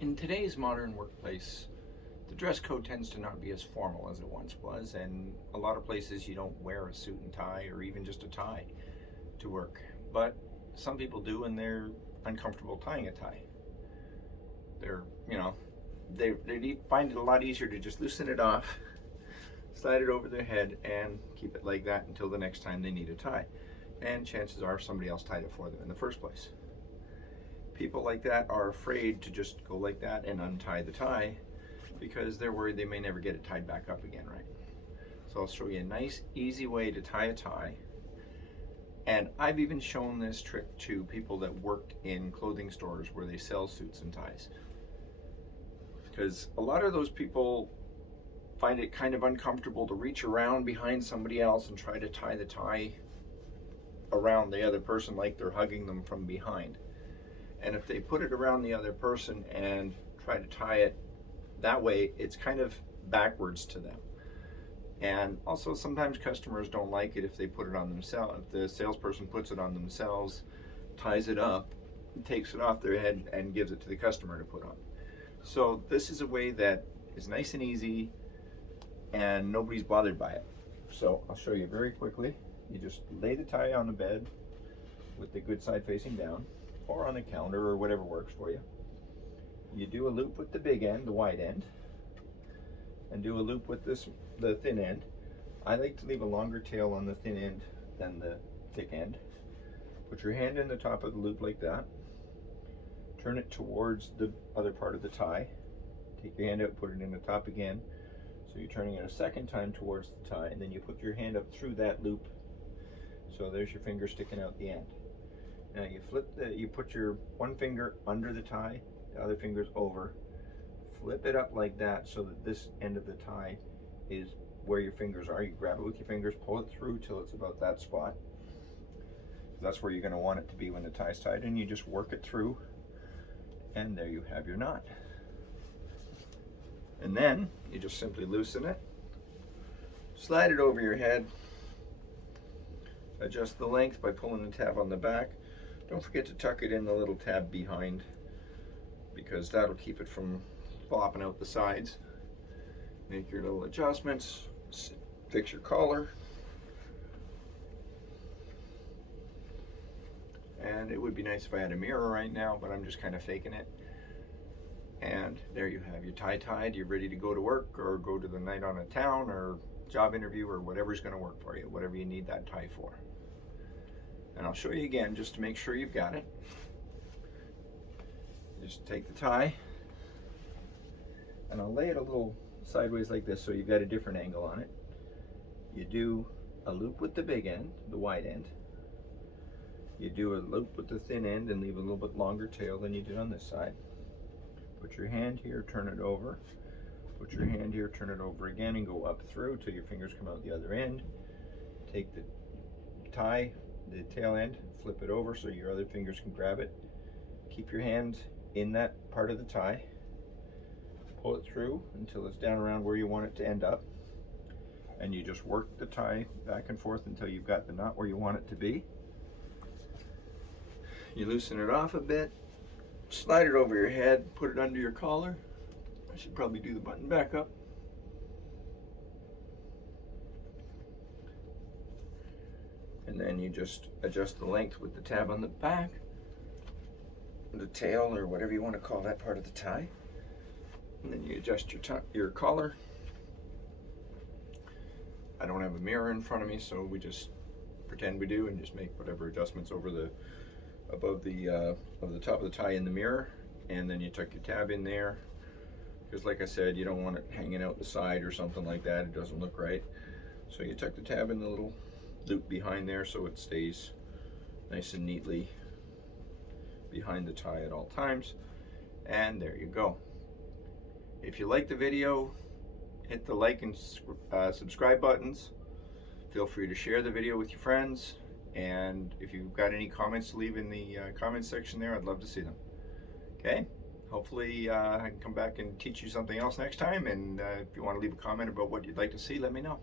In today's modern workplace, the dress code tends to not be as formal as it once was, and a lot of places you don't wear a suit and tie or even just a tie to work. But some people do, and they're uncomfortable tying a tie. They're, you know, they find it a lot easier to just loosen it off, slide it over their head, and keep it like that until the next time they need a tie. And chances are somebody else tied it for them in the first place. People like that are afraid to just go like that and untie the tie because they're worried they may never get it tied back up again, right? So I'll show you a nice, easy way to tie a tie. And I've even shown this trick to people that worked in clothing stores where they sell suits and ties. Because a lot of those people find it kind of uncomfortable to reach around behind somebody else and try to tie the tie around the other person like they're hugging them from behind. And if they put it around the other person and try to tie it that way, it's kind of backwards to them. And also sometimes customers don't like it if they put it on themselves. If the salesperson puts it on themselves, ties it up, takes it off their head and gives it to the customer to put on. So this is a way that is nice and easy and nobody's bothered by it. So I'll show you very quickly. You just lay the tie on the bed with the good side facing down, or on the counter, or whatever works for you. You do a loop with the big end, the wide end, and do a loop with the thin end. I like to leave a longer tail on the thin end than the thick end. Put your hand in the top of the loop like that. Turn it towards the other part of the tie. Take your hand out, put it in the top again. So you're turning it a second time towards the tie, and then you put your hand up through that loop. So there's your finger sticking out the end. Now you put your one finger under the tie, the other finger's over. Flip it up like that so that this end of the tie is where your fingers are. You grab it with your fingers, pull it through till it's about that spot. That's where you're going to want it to be when the tie's tied, and you just work it through, and there you have your knot. And then you just simply loosen it, slide it over your head, adjust the length by pulling the tab on the back. Don't forget to tuck it in the little tab behind, because that'll keep it from flopping out the sides. Make your little adjustments, fix your collar. And it would be nice if I had a mirror right now, but I'm just kind of faking it. And there you have your tie tied. You're ready to go to work or go to the night on a town or job interview or whatever's going to work for you, whatever you need that tie for. And I'll show you again just to make sure you've got it. Just take the tie, and I'll lay it a little sideways like this so you've got a different angle on it. You do a loop with the big end, the wide end. You do a loop with the thin end and leave a little bit longer tail than you did on this side. Put your hand here, turn it over. Put your hand here, turn it over again, and go up through till your fingers come out the other end. Take the tie, the tail end, flip it over so your other fingers can grab it. Keep your hand in that part of the tie. Pull it through until it's down around where you want it to end up. And you just work the tie back and forth until you've got the knot where you want it to be. You loosen it off a bit, slide it over your head, put it under your collar. I should probably do the button back up. And then you just adjust the length with the tab on the back, the tail, or whatever you want to call that part of the tie. And then you adjust your collar. I don't have a mirror in front of me, so we just pretend we do and just make whatever adjustments over the above the top of the tie in the mirror. And then you tuck your tab in there, because like I said, you don't want it hanging out the side or something like that. It doesn't look right. So you tuck the tab in the little loop behind there so it stays nice and neatly behind the tie at all times. And there you go. If you like the video, hit the like and subscribe buttons. Feel free to share the video with your friends. And if you've got any comments to leave in the comments section there, I'd love to see them. Okay? Hopefully I can come back and teach you something else next time. And if you want to leave a comment about what you'd like to see, let me know.